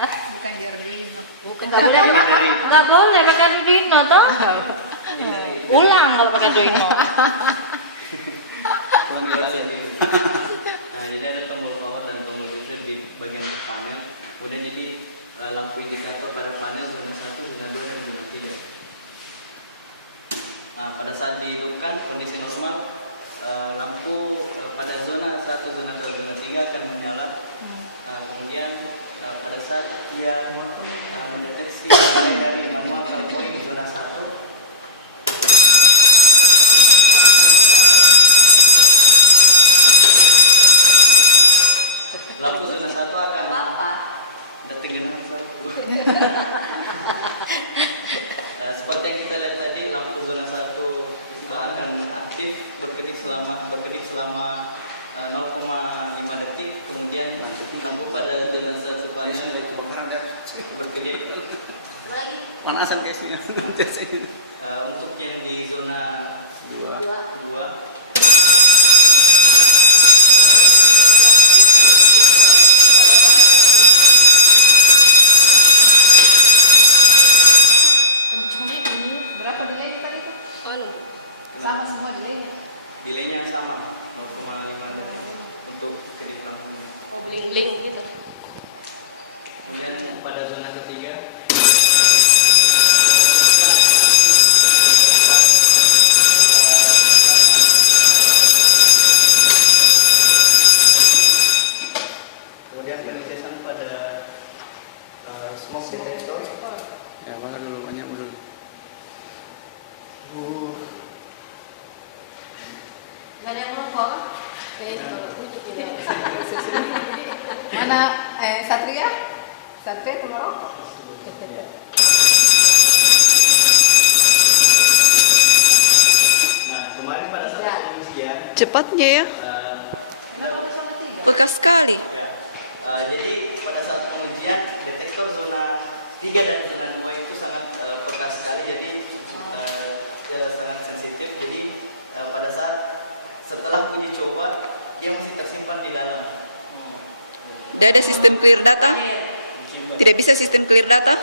Hah? Bukan Nggak boleh pakai Arduino toh. Ulang kalau pakai Arduino. Pulang di Italia. Nah, ini ada tombol power dan tombol itu di bagian panel. Kemudian jadi lampu indikator pada panel zona 1, zona 2, dan zona 3. Nah, pada saat dihidupkan kondisi normal, lampu pada zona 1, zona 2, zona 3 akan menyala. Kemudian pada saat dia mendeteksi dari manual lampu di zona 1, lampu zona 1 akan ketinggian seperti yang kita lihat tadi, lampu zona 1 akan aktif berkedip selama 0,5 detik, kemudian lampu pada zona 1 lainnya kebakaran deh. berkedip. Panasan casenya. Untuk yang di zona 2. 2 berapa delay tadi tuh? Sama semua delaynya. delaynya sama 0,5 detik untuk kedip lampunya. Bling-bling gitu. Kemudian pada zona ketiga kemudian pengetesan pada smoke detector. Ya, bakar dulu, banyak dulu. Gak ada yang merokok? Mana Satria? Satria itu merokok? Nah, kemarin pada saat pengujian Cepatnya ya. Bagus sekali. jadi pada saat pengujian detektor zona 3 dan zona 2 itu sangat peka sekali, jadi dia sangat sensitif. Jadi pada saat setelah uji coba dia masih tersimpan di dalam. Tidak ada sistem clear data. Tidak bisa sistem clear data.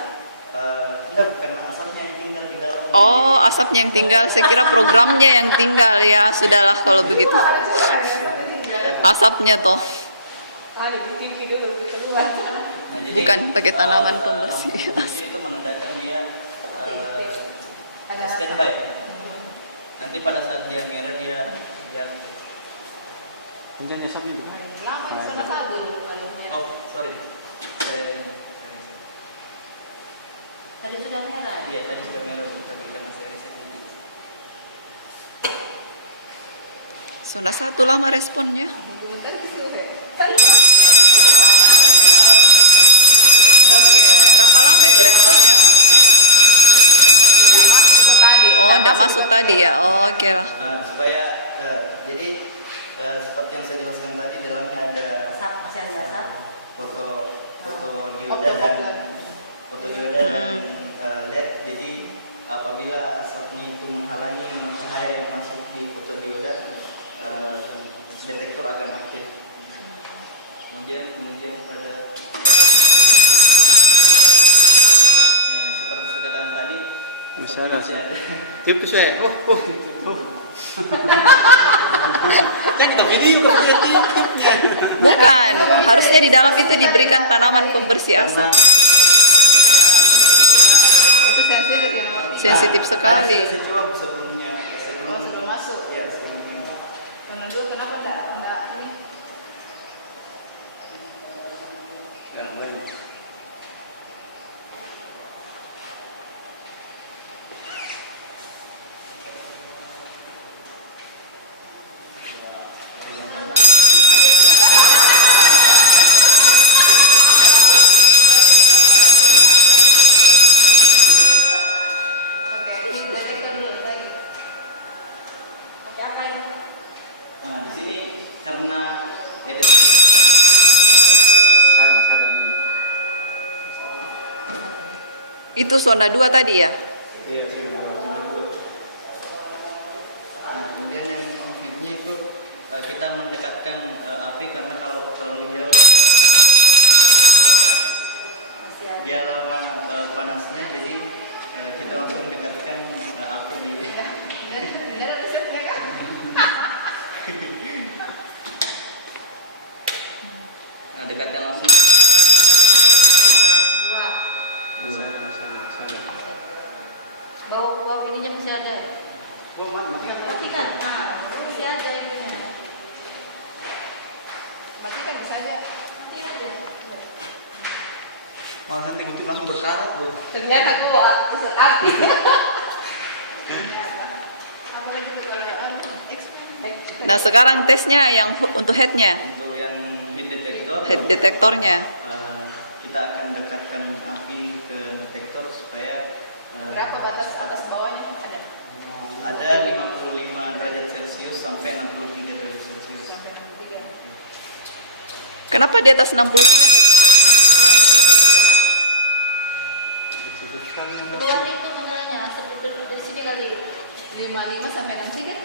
Karena asapnya yang tinggal di dalam. Oh, asapnya yang tinggal. Saya kira programnya yang tinggal. Ya sudahlah kalau begitu. Asapnya toh. Ada di TV dulu keluar. Jadi Bukan pakai tanaman pembersih. itu menandakan dia Ada standby. Nanti pada saat dia merah dia Kencang nyesapnya di mana? lama sama satu. oh sorry Ada sudah merah. iya tadi sudah merah. Sudah satu lama responnya. Bentar kesuhe. Tidak masuk Masuk tadi ya. Oh, oke. Supaya jadi seperti yang saya jelaskan tadi, dalamnya ada foto dioda dan LED. Jadi apabila asapnya itu menghalangi lampu cahaya yang masuk di foto dioda, detektor akan aktif. Kemudian pada seperti katakan tadi Masih ada. Tiup ke saya. Oh. Kan kita video ke video tiupnya. Bukan. Harusnya di dalam itu diberikan tanaman pembersih asap. karena Itu sensitif ya nomor 3. Sensitif sekali. saya jawab sebelumnya Oh, sudah masuk. ya sebelumnya. Karena dulu kenapa enggak ada ini? Ya, mulai. Oke, ini detektor dulu lagi. Siapa ini? Nah, di sini karena Masih ada. Itu zona 2 tadi ya. Iya, sudah dua. kemudian yang ini itu kita mendekatkan api karena kalau dia Ternyata kok pusat api. Ternyata. Apalagi itu kalau X-Men. Nah sekarang tesnya yang untuk headnya, Untuk yang detektor, head detektornya. kita akan dekatkan api ke detektor supaya Berapa batas atas bawahnya? Ada. ada 55 derajat Celcius sampai 63 derajat Celcius. Sampai 63. Kenapa di atas 60? Sensitif sekali nyamuk. Keluar itu mengenalnya asal dari sini kali. 55 sampai 63.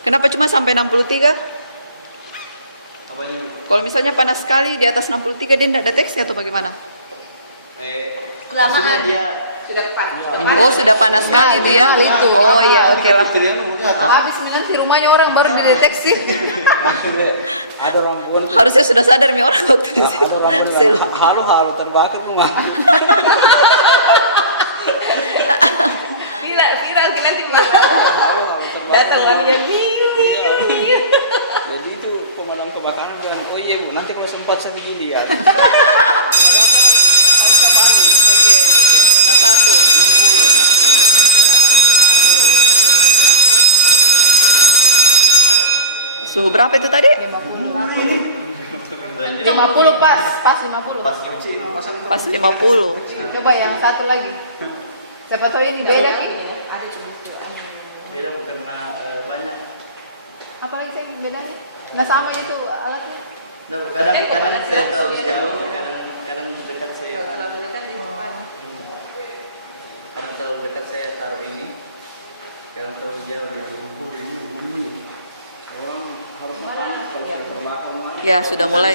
Kenapa cuma sampai 63? Apa ini? Kalau misalnya panas sekali di atas 63 dia tidak deteksi atau bagaimana? Kelamaan. Sudah panas. Sudah panas. Oh sudah panas Mal, banget dia. minimal itu. Oh iya oke. Istrinya umurnya apa? Habis nanti rumahnya orang baru dideteksi. Maksudnya ada orang buan tuh. Harusnya sudah sadar nih orang waktu itu. Ada orang buan bilang halo terbakar rumahku. Viral tiba-tiba. Halo terbakar. Datang rumahku. wanita bingung. Iya. Jadi itu pemadam kebakaran bilang, oh iya bu, nanti kalau sempat saya pergi lihat. Padahal kan harusnya panik. Suhu berapa itu tadi? 50. 50 pas 50. Pas UC itu Pas 50. Coba yang satu lagi. Siapa tahu ini beda nih. beda karena banyak. Apalagi saya bedanya? Nggak sama itu alatnya. Kadang terlalu jauh, kadang mendekat saya terlalu dekat saya taruh ini, kadang terlalu jauh gitu. Orang harus panik kalau sudah terbakar rumahnya. Ya sudah mulai.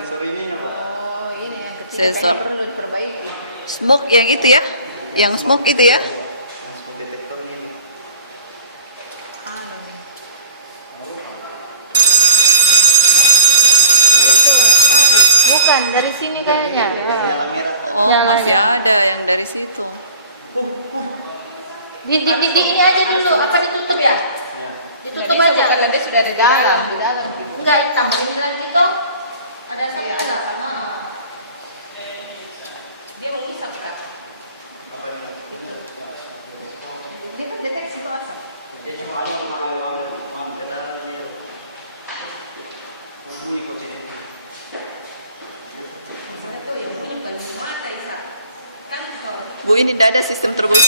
Oh, ini yang ketiga Sensor. kayaknya perlu diperbaiki. Smoke yang itu ya? Yang smoke itu ya? Detektornya ini. Itu. Bukan dari sini kayaknya. Ah, nyalanya. Ada dari situ. Di ini aja dulu. Apa ditutup ya? Ditutup Jadi aja. bukan dia sudah ada di dalam. Di dalam. Enggak hitam. Di dalam itu ada segala. Dia mau isap kan? Dia kan deteksi kawasan. Bu ini tidak ada sistem terbang.